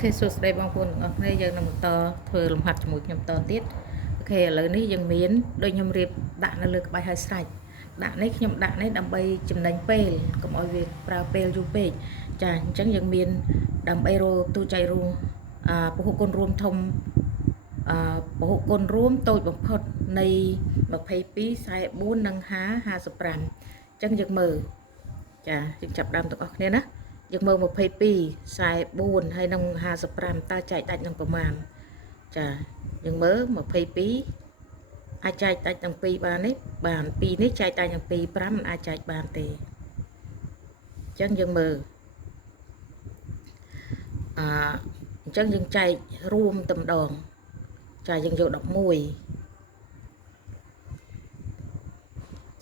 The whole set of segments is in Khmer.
ខេសួស្តីបងប្អូនទាំងអស់គ្នាយើងនឹងបន្តធ្វើលំហាត់ជាមួយខ្ញុំតទៀតអូខេឥឡូវនេះយើងមានដូចខ្ញុំរៀបដាក់នៅលើក្បាច់ហើយស្រេចដាក់នេះខ្ញុំដាក់នេះដើម្បីចំណេញពេលកុំឲ្យវាប្រើពេលយូរពេកចាអញ្ចឹងយើងមានដើម្បីរកទូចចែករួមពហុគុណរួមធំពហុគុណរួមតូចបំផុតនៃ22 44និង55អញ្ចឹងយើងមើលចាយើងចាប់ដើមទាំងអស់គ្នាណាយើងមើល22 44ហើយនឹង55តើចែកដាច់នឹងប្រមាណចាយើងមើល22អាចចែកដាច់ទាំង2បាននេះបាន2នេះចែកដាច់ទាំង2 5មិនអាចចែកបានទេអញ្ចឹងយើងមើលអញ្ចឹងយើងចែករួមតែម្ដងចាយើងយក11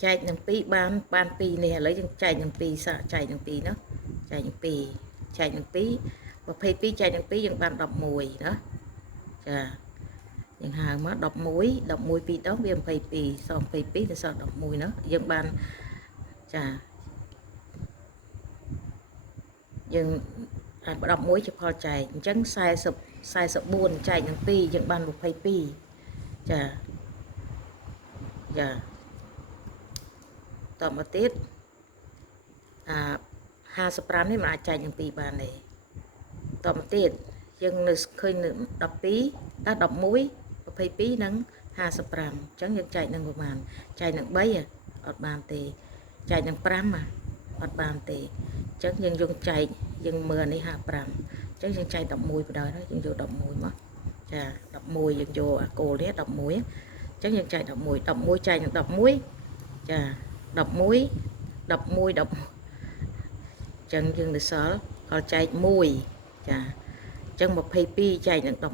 ចែកនឹង2បាន2នេះឥឡូវយើងចែកនឹង2សាកចែកនឹង2ណាចែកនឹង2ចែកនឹង2 22ចែកនឹង2យើងបាន11ណាចាយើងហៅមក11 11 2ដងវា22សល់22ទៅសល់11ណាយើងបានចាយើង11ជាផលចែកអញ្ចឹង44ចែកនឹង2យើងបាន22ចាចាតមកទៀត55នេះមិនអាចចែកនឹង2បានទេតមកទៀតយើងនៅឃើញ12ដល់11 22និង55អញ្ចឹងយើងចែកនឹងប្រមាណចែកនឹង3អត់បានទេចែកនឹង5អត់បានទេអញ្ចឹងយើងយកចែកយើងមើលនេះ55អញ្ចឹងយើងចែក11បណ្ដោយយើងយក11មកចា11យើងយកអាគោលនេះ11អញ្ចឹងយើងចែក11ចែកនឹង11ចា11 11 10អញ្ចឹងយើងនៅសល់ផលចែក1ចាអញ្ចឹង22ចែកនឹង11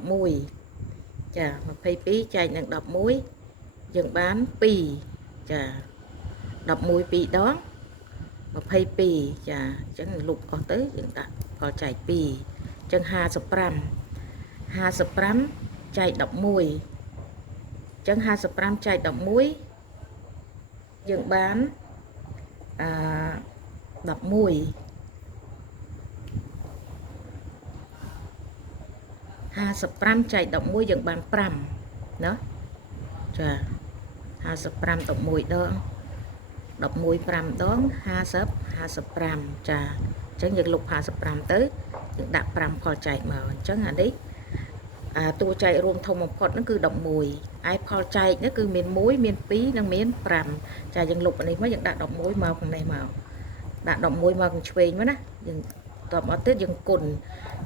ចា22ចែកនឹង11យើងបាន2ចា11 2ដង22ចាអញ្ចឹងលុបអស់ទៅយើងដាក់ផលចែក2អញ្ចឹង55ចែក11អញ្ចឹង55ចែក11យើងបាន11 55ចែក11យើងបាន5ណាចា55 11ដង11 5ដង50 55ចាអញ្ចឹងយើងលុប55ទៅយើងដាក់5ផលចែកមកអញ្ចឹងអានេះតួចែករួមធំបំផុតហ្នឹងគឺ11ឯផលចែកនេះគឺមាន1មាន2និងមាន5ចាយើងលុបអានេះមកយើងដាក់11មកខាងនេះមកដាក់11មកខាងឆ្វេងមកណាយើងតបអត់ទៀតយើងគុណ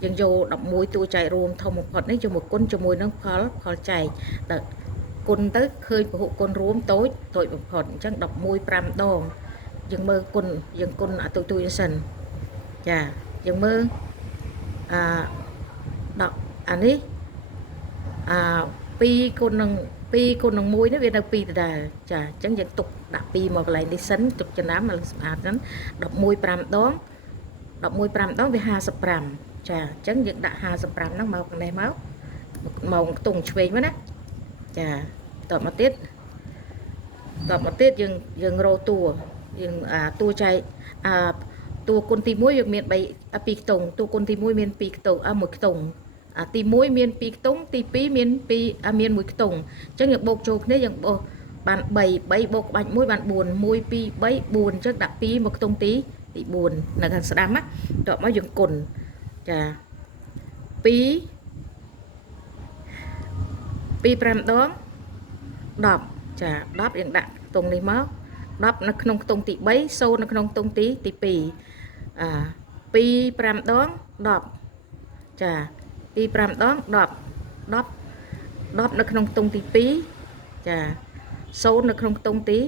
យើងយក11តួចែករួមធំបំផុតនេះយកមកគុណជាមួយនឹងផលចែកដល់គុណទៅឃើញពហុគុណរួមតូចបំផុតអញ្ចឹង11 5ដងយើងមើលគុណយើងគុណអាតូចសិនចាយើងមើលអានេះ2គុណនឹង1នេះវានៅ2ដដែលចាអញ្ចឹងយើងទុកដាក់2មកកន្លែងនេះសិនទុកចំណាំឲ្យស្អាតហ្នឹង11 5ដង11 5ដងវា55ចាអញ្ចឹងយើងដាក់55ហ្នឹងមកខាងនេះមកខ្ទង់ឆ្វេងមកណាចាតមកទៀតយើងរោតួយើងតួចែកតួគុណទី1យើងមាន2ខ្ទង់តួគុណទី1មាន2ខ្ទង់1ខ្ទង់ទី1មាន2ខ្ទង់ទី2មាន1ខ្ទង់អញ្ចឹងយើងបូកចូលគ្នាយើងបោះបាន3បូកក្បាច់1បាន4 1 2 3 4អញ្ចឹងដាក់2មកខ្ទង់ទី4នៅខាងស្ដាំណាតបមកយើងគុណចា2 5ដង10ចា10យើងដាក់ខ្ទង់នេះមក10នៅក្នុងខ្ទង់ទី3 0នៅក្នុងខ្ទង់ទី2 2 5ដង10ចា2 5ដង10 10នៅក្នុងខ្ទង់ទី2ចា0នៅក្នុងខ្ទង់ទី1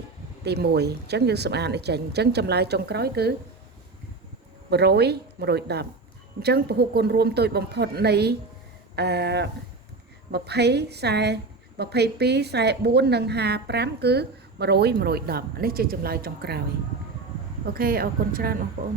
អញ្ចឹងយើងសម្អាតឲ្យចេញអញ្ចឹងចម្លើយចុងក្រោយគឺ100 110អញ្ចឹងពហុគុណរួមតូចបំផុតនៃ20 40 22 44និង55គឺ100 110នេះជាចម្លើយចុងក្រោយអូខេអរគុណច្រើនបងប្អូន